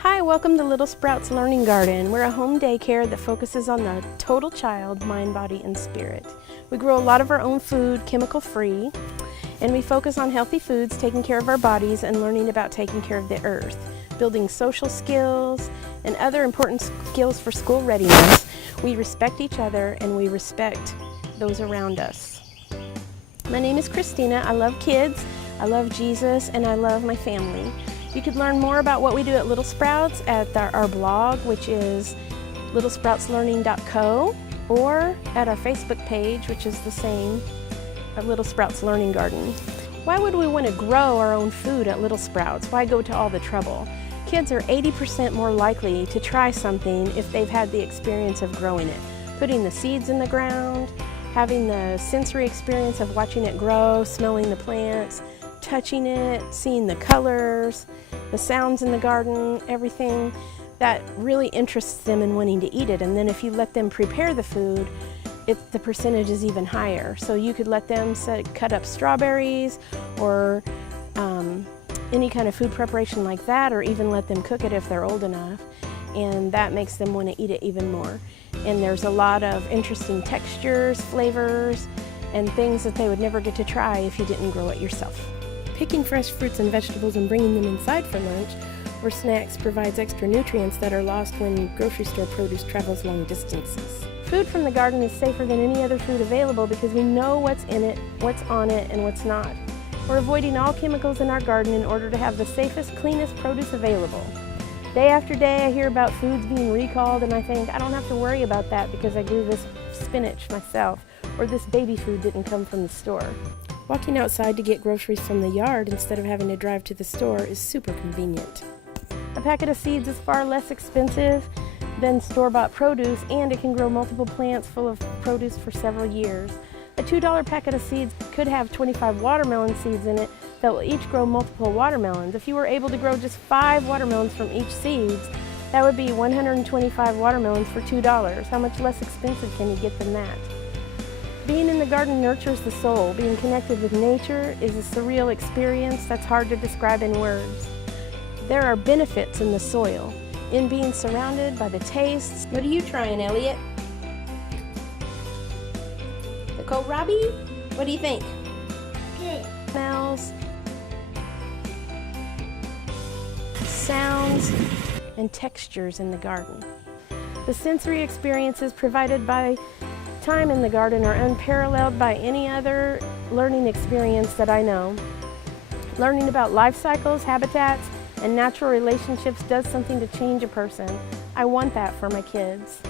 Hi, welcome to Little Sprouts Learning Garden. We're a home daycare that focuses on the total child, mind, body, and spirit. We grow a lot of our own food, chemical-free, and we focus on healthy foods, taking care of our bodies, and learning about taking care of the earth, building social skills, and other important skills for school readiness. We respect each other, and we respect those around us. My name is Christina. I love kids, I love Jesus, and I love my family. You could learn more about what we do at Little Sprouts at our blog, which is littlesproutslearning.co, or at our Facebook page, which is the same, at Little Sprouts Learning Garden. Why would we want to grow our own food at Little Sprouts? Why go to all the trouble? Kids are 80% more likely to try something if they've had the experience of growing it. Putting the seeds in the ground, having the sensory experience of watching it grow, smelling the plants, touching it, seeing the colors, the sounds in the garden, everything that really interests them in wanting to eat it. And then if you let them prepare the food, the percentage is even higher. So you could let them cut up strawberries or any kind of food preparation like that, or even let them cook it if they're old enough, and that makes them want to eat it even more. And there's a lot of interesting textures, flavors, and things that they would never get to try if you didn't grow it yourself. Picking fresh fruits and vegetables and bringing them inside for lunch or snacks provides extra nutrients that are lost when grocery store produce travels long distances. Food from the garden is safer than any other food available because we know what's in it, what's on it, and what's not. We're avoiding all chemicals in our garden in order to have the safest, cleanest produce available. Day after day I hear about foods being recalled, and I think I don't have to worry about that because I grew this spinach myself, or this baby food didn't come from the store. Walking outside to get groceries from the yard instead of having to drive to the store is super convenient. A packet of seeds is far less expensive than store-bought produce, and it can grow multiple plants full of produce for several years. A $2 packet of seeds could have 25 watermelon seeds in it that will each grow multiple watermelons. If you were able to grow just 5 watermelons from each seeds, that would be 125 watermelons for $2. How much less expensive can you get than that? Being in the garden nurtures the soul. Being connected with nature is a surreal experience that's hard to describe in words. There are benefits in the soil, in being surrounded by the tastes. What are you trying, Elliot? The kohlrabi? What do you think? Good. Smells, sounds, and textures in the garden. The sensory experiences provided by time in the garden are unparalleled by any other learning experience that I know. Learning about life cycles, habitats, and natural relationships does something to change a person. I want that for my kids.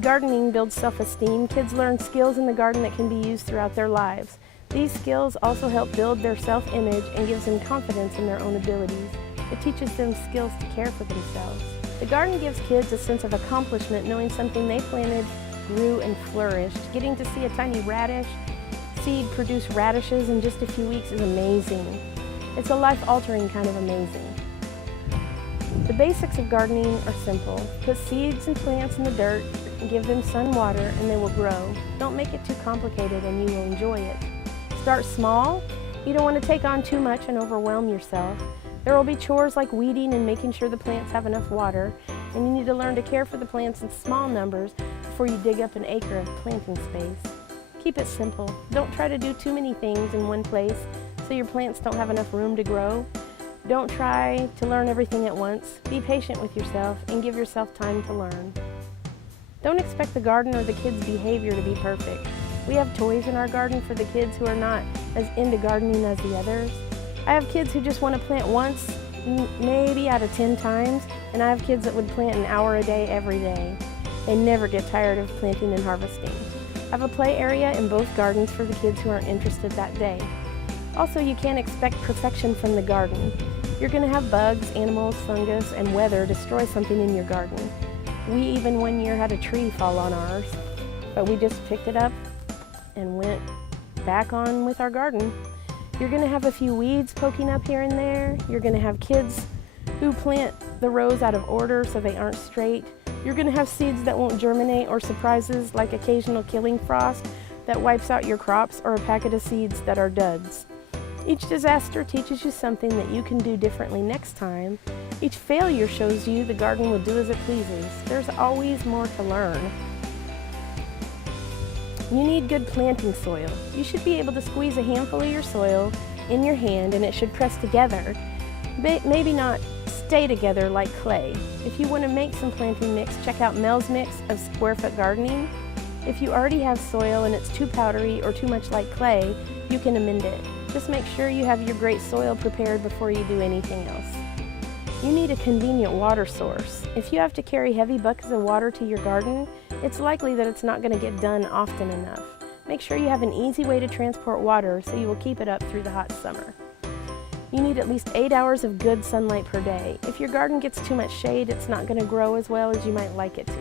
Gardening builds self-esteem. Kids learn skills in the garden that can be used throughout their lives. These skills also help build their self-image and gives them confidence in their own abilities. It teaches them skills to care for themselves. The garden gives kids a sense of accomplishment, knowing something they planted grew and flourished. Getting to see a tiny radish seed produce radishes in just a few weeks is amazing. It's a life-altering kind of amazing. The basics of gardening are simple. Put seeds and plants in the dirt and give them sun, water, and they will grow. Don't make it too complicated and you will enjoy it. Start small. You don't want to take on too much and overwhelm yourself. There will be chores like weeding and making sure the plants have enough water, and you need to learn to care for the plants in small numbers before you dig up an acre of planting space. Keep it simple. Don't try to do too many things in one place so your plants don't have enough room to grow. Don't try to learn everything at once. Be patient with yourself and give yourself time to learn. Don't expect the garden or the kids' behavior to be perfect. We have toys in our garden for the kids who are not as into gardening as the others. I have kids who just want to plant once, maybe out of 10 times, and I have kids that would plant an hour a day every day. They never get tired of planting and harvesting. I have a play area in both gardens for the kids who aren't interested that day. Also, you can't expect perfection from the garden. You're going to have bugs, animals, fungus, and weather destroy something in your garden. We even one year had a tree fall on ours, but we just picked it up and went back on with our garden. You're going to have a few weeds poking up here and there. You're going to have kids who plant the rows out of order so they aren't straight. You're going to have seeds that won't germinate, or surprises like occasional killing frost that wipes out your crops, or a packet of seeds that are duds. Each disaster teaches you something that you can do differently next time. Each failure shows you the garden will do as it pleases. There's always more to learn. You need good planting soil. You should be able to squeeze a handful of your soil in your hand and it should press together. Maybe not stay together like clay. If you want to make some planting mix, check out Mel's Mix of Square Foot Gardening. If you already have soil and it's too powdery or too much like clay, you can amend it. Just make sure you have your great soil prepared before you do anything else. You need a convenient water source. If you have to carry heavy buckets of water to your garden, it's likely that it's not going to get done often enough. Make sure you have an easy way to transport water so you will keep it up through the hot summer. You need at least 8 hours of good sunlight per day. If your garden gets too much shade, it's not going to grow as well as you might like it to.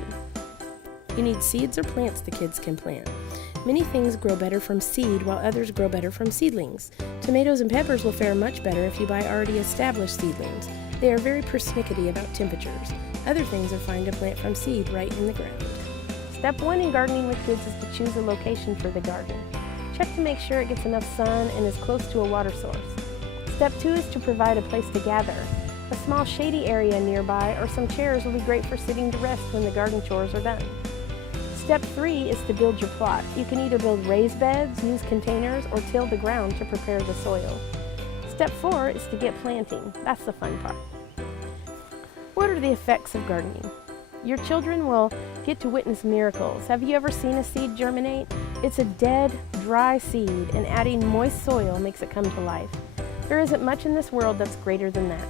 You need seeds or plants the kids can plant. Many things grow better from seed while others grow better from seedlings. Tomatoes and peppers will fare much better if you buy already established seedlings. They are very persnickety about temperatures. Other things are fine to plant from seed right in the ground. Step 1 in gardening with kids is to choose a location for the garden. Check to make sure it gets enough sun and is close to a water source. Step 2 is to provide a place to gather. A small shady area nearby or some chairs will be great for sitting to rest when the garden chores are done. Step 3 is to build your plot. You can either build raised beds, use containers, or till the ground to prepare the soil. Step 4 is to get planting. That's the fun part. What are the effects of gardening? Your children will get to witness miracles. Have you ever seen a seed germinate? It's a dead, dry seed, and adding moist soil makes it come to life. There isn't much in this world that's greater than that.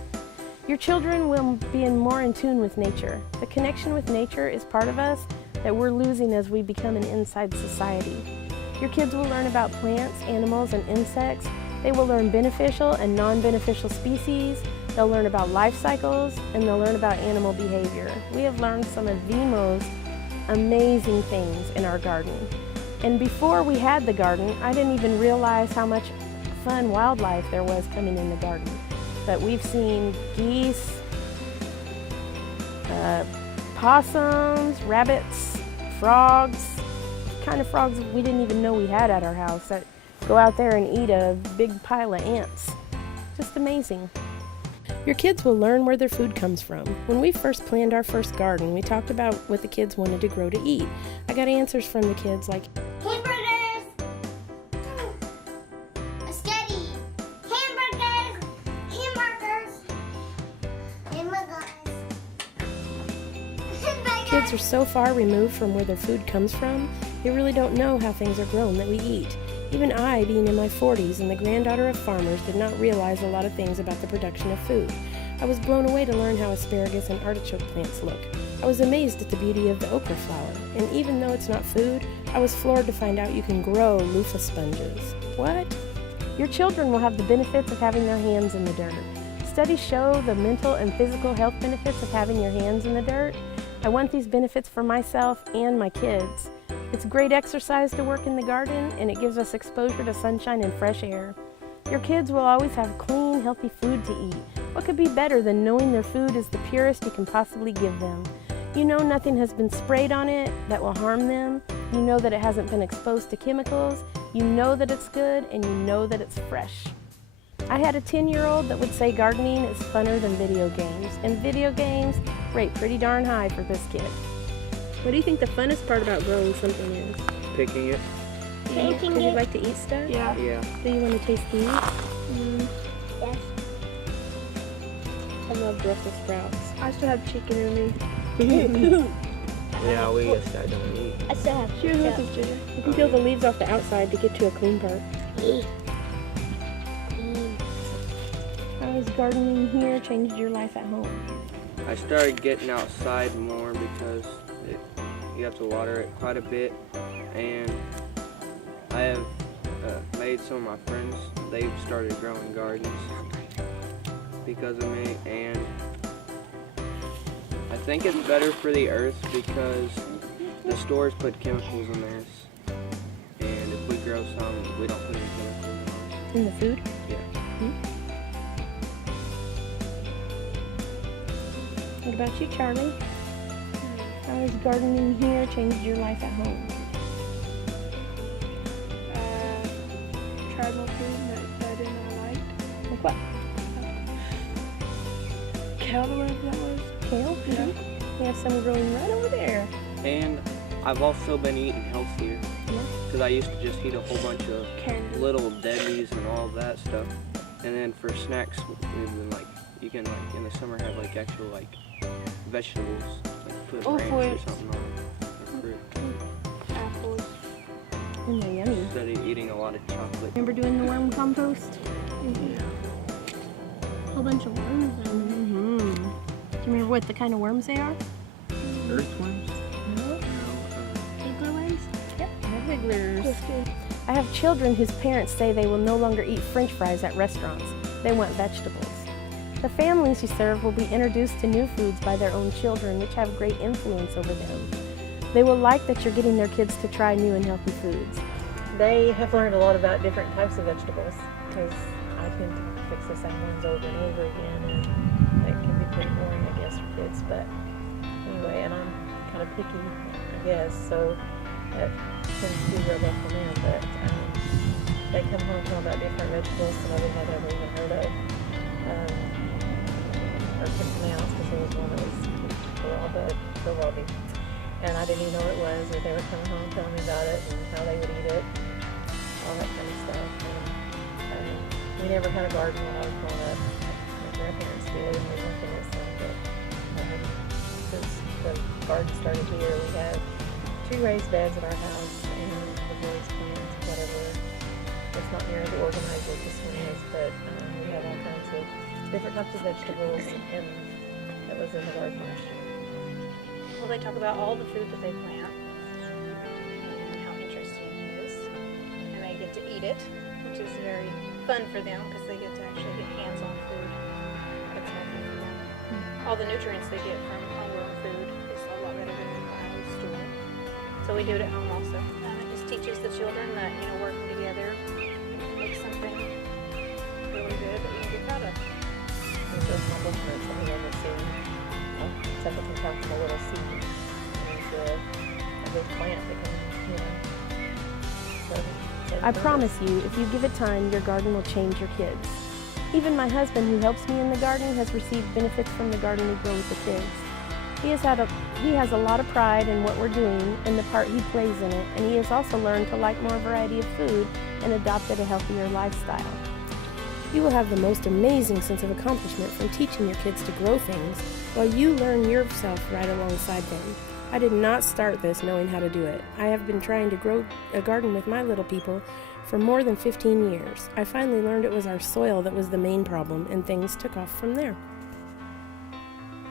Your children will be more in tune with nature. The connection with nature is part of us that we're losing as we become an inside society. Your kids will learn about plants, animals, and insects. They will learn beneficial and non-beneficial species. They'll learn about life cycles, and they'll learn about animal behavior. We have learned some of the most amazing things in our garden. And before we had the garden, I didn't even realize how much fun wildlife there was coming in the garden. But we've seen geese, possums, rabbits, frogs, kind of frogs we didn't even know we had at our house that go out there and eat a big pile of ants. Just amazing. Your kids will learn where their food comes from. When we first planned our first garden, we talked about what the kids wanted to grow to eat. I got answers from the kids like hamburgers, spaghetti, hamburgers, Kids are so far removed from where their food comes from, they really don't know how things are grown that we eat. Even I, being in my 40s and the granddaughter of farmers, did not realize a lot of things about the production of food. I was blown away to learn how asparagus and artichoke plants look. I was amazed at the beauty of the okra flower, and even though it's not food, I was floored to find out you can grow loofah sponges. What? Your children will have the benefits of having their hands in the dirt. Studies show the mental and physical health benefits of having your hands in the dirt. I want these benefits for myself and my kids. It's great exercise to work in the garden, and it gives us exposure to sunshine and fresh air. Your kids will always have clean, healthy food to eat. What could be better than knowing their food is the purest you can possibly give them? You know nothing has been sprayed on it that will harm them. You know that it hasn't been exposed to chemicals. You know that it's good, and you know that it's fresh. I had a 10-year-old that would say gardening is funner than video games, and video games rate pretty darn high for this kid. What do you think the funnest part about growing something is? Picking it. Picking Do you it. like to eat stuff? Yeah. Yeah. Do you want to taste these? Yes. I love Brussels sprouts. I still have chicken in me. Yeah, we just I don't eat. I still have Cheers with us, Ginger. You can peel the leaves off the outside to get to a clean part. How has gardening here changed your life at home? I started getting outside more because you have to water it quite a bit, and I have made some of my friends, they've started growing gardens because of me, and I think it's better for the earth because the stores put chemicals in theirs, and if we grow some, we don't put any chemicals in ours. In the food? Yeah. What about you, Charlie? How has gardening here changed your life at home? tried more food that I did in my life. What? Kale, whatever that was. Kale? Yeah. We have some growing right over there. And I've also been eating healthier. Yeah. Because I used to just eat a whole bunch of Candy. little Debbie's and all of that stuff. And then for snacks, we've been like, you can like in the summer have like actual like vegetables, like put Oh, ranch or fruit. something on it, or fruit. Apples. And they're yummy. Instead of eating a lot of chocolate. Remember doing the worm compost? Whole bunch of worms on there. Mm-hmm. Do you remember what the kind of worms they are? Earthworms? Bigger ones? Yep, they're wigglers. Yes, good. I have children whose parents say they will no longer eat French fries at restaurants. They want vegetables. The families you serve will be introduced to new foods by their own children, which have great influence over them. They will like that you're getting their kids to try new and healthy foods. They have learned a lot about different types of vegetables, because I tend to fix the same ones over and over again, and it can be pretty boring, I guess, for kids. But anyway, and I'm kind of picky, I guess, so that tends to be real rough for them. But they come home talking about different vegetables some of them I've never even heard of, or could pronounce, because there was one that was kohlrabi, and I didn't even know what it was, or they were coming home telling me about it and how they would eat it, all that kind of stuff. And, we never had a garden when I was growing up. My grandparents did, and we went in with some, but since the garden started here, we have 2 raised beds at our house, and the boys' plants, whatever. It's not nearly as organized as this one is, but we have all kinds of different types of vegetables, and that was in the garden last year. Well, they talk about all the food that they plant and how interesting it is, and they get to eat it, which is very fun for them because they get to actually get hands-on food that's healthy for them. All the nutrients they get from homegrown food is a lot better than the store. So we do it at home also. It just teaches the children that, you know, working together makes something really good that we can be proud of. It's a accomplishment for me to see something can come from a little seed into a big plant that can, you know. I promise you, if you give it time, your garden will change your kids. Even my husband, who helps me in the garden, has received benefits from the garden we grow with the kids. He has a lot of pride in what we're doing and the part he plays in it, and he has also learned to like more variety of food and adopted a healthier lifestyle. You will have the most amazing sense of accomplishment from teaching your kids to grow things while you learn yourself right alongside them. I did not start this knowing how to do it. I have been trying to grow a garden with my little people for more than 15 years. I finally learned it was our soil that was the main problem, and things took off from there.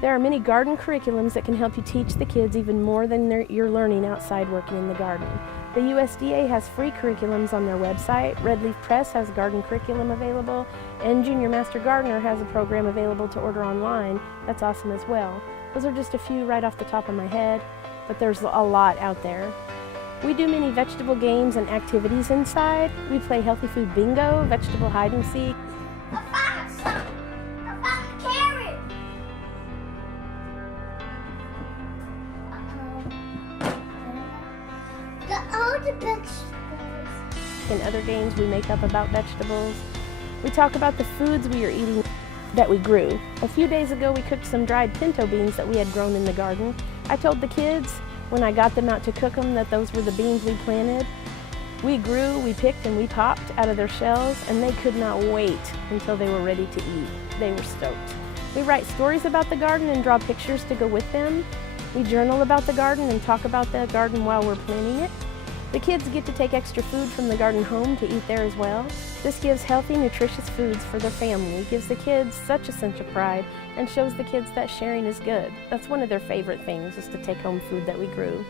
There are many garden curriculums that can help you teach the kids even more than you're learning outside working in the garden. The USDA has free curriculums on their website, Red Leaf Press has garden curriculum available, and Junior Master Gardener has a program available to order online that's awesome as well. Those are just a few right off the top of my head, but there's a lot out there. We do many vegetable games and activities inside. We play healthy food bingo, vegetable hide and seek. I found some. I found a carrot. All the vegetables. In other games we make up about vegetables. We talk about the foods we are eating that we grew. A few days ago we cooked some dried pinto beans that we had grown in the garden. I told the kids when I got them out to cook them that those were the beans we planted. We grew, we picked, and we popped out of their shells, and they could not wait until they were ready to eat. They were stoked. We write stories about the garden and draw pictures to go with them. We journal about the garden and talk about the garden while we're planting it. The kids get to take extra food from the garden home to eat there as well. This gives healthy, nutritious foods for their family, gives the kids such a sense of pride, and shows the kids that sharing is good. That's one of their favorite things, is to take home food that we grew.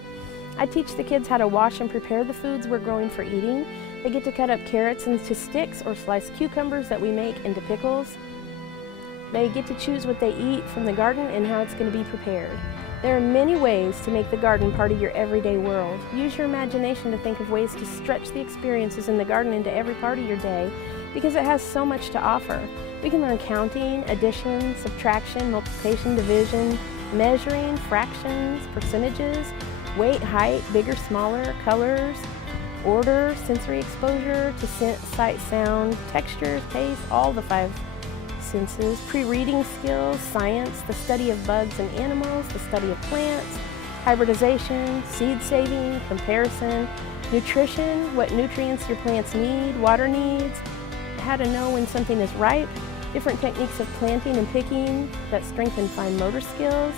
I teach the kids how to wash and prepare the foods we're growing for eating. They get to cut up carrots into sticks or slice cucumbers that we make into pickles. They get to choose what they eat from the garden and how it's going to be prepared. There are many ways to make the garden part of your everyday world. Use your imagination to think of ways to stretch the experiences in the garden into every part of your day, because it has so much to offer. We can learn counting, addition, subtraction, multiplication, division, measuring, fractions, percentages, weight, height, bigger, smaller, colors, order, sensory exposure to scent, sight, sound, textures, taste, all the 5 senses, pre-reading skills, science, the study of bugs and animals, the study of plants, hybridization, seed saving, comparison, nutrition, what nutrients your plants need, water needs, how to know when something is ripe, different techniques of planting and picking that strengthen fine motor skills,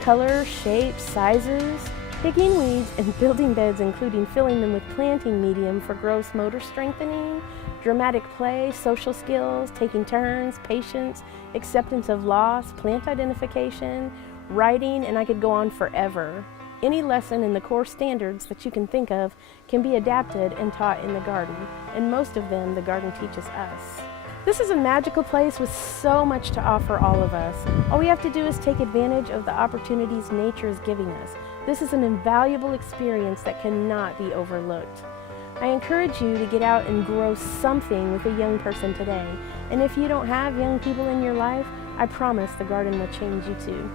color, shapes, sizes, picking weeds and building beds, including filling them with planting medium for gross motor strengthening, dramatic play, social skills, taking turns, patience, acceptance of loss, plant identification, writing, and I could go on forever. Any lesson in the core standards that you can think of can be adapted and taught in the garden, and most of them the garden teaches us. This is a magical place with so much to offer all of us. All we have to do is take advantage of the opportunities nature is giving us. This is an invaluable experience that cannot be overlooked. I encourage you to get out and grow something with a young person today. And if you don't have young people in your life, I promise the garden will change you too.